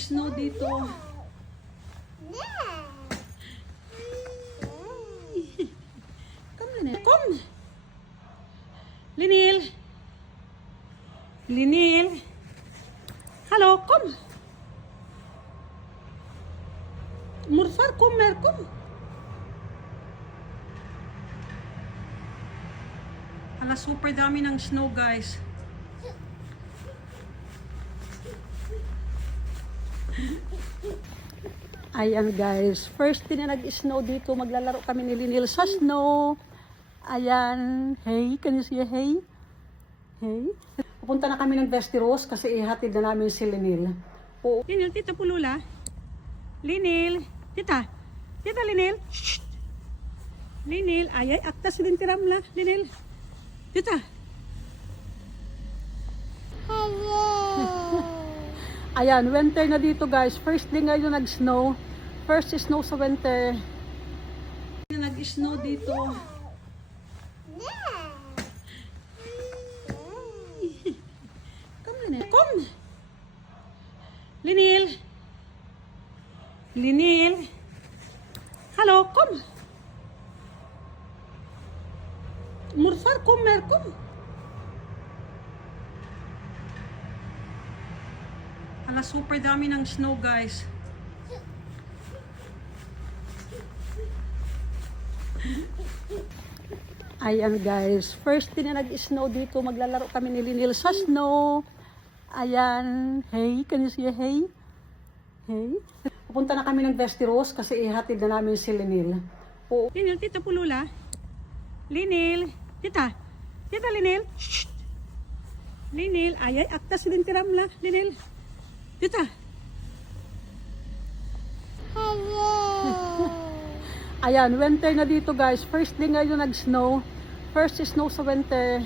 nag-snow dito. Come, Linil. Come! Linil! Linil! Hello, come! Murfar, come, Mer, come! Hala, super dami ng snow, guys. Ayan guys, first din na nag-snow dito, maglalaro kami ni Linil sa snow. Ayan, hey, can you see a hey? Hey. Pupunta na kami ng Vesteros kasi ihatid na namin si Linil. Po. Linil, tita Pulula. Linil, tita. Tita Linil. Shh. Linil, ayay, akta si Dintiramla. Linil. Tita. Ayan, winter na dito guys. First day ngayon nag-snow. First snow sa winter. Nag-snow dito. Come, Linil. Come! Linil! Linil! Hello, come! Murfar, come, Mer, come! Hala, super dami ng snow, guys. Ayan guys, first din na nag-snow dito, maglalaro kami ni Linil sa snow. Ayan, hey, can you see a hey? Hey. Pupunta na kami ng Vesteros kasi ihatid na namin si Linil. Po. Linil, tita Pulula. Linil, tita. Tita Linil. Shh. Linil, ayay, akta si Dintiramla. Linil. Tita. Ayan, winter na dito guys. First day ngayon nag-snow. First snow sa winter.